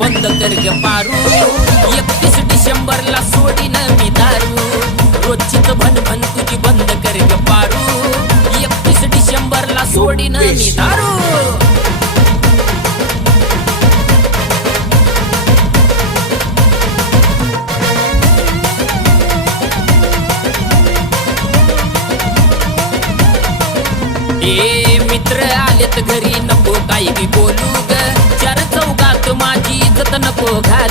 बंद कर ग पारू 31 डिसेंबरला सोडीन मी दारू रोजचीच भन तुझी बंद कर ग पारू 31 डिसेंबरला सोडीन मी दारू ए मित्र आलेत घरी नको काही बी बोलू ग चार चौकात माझी इज्जत नको घाल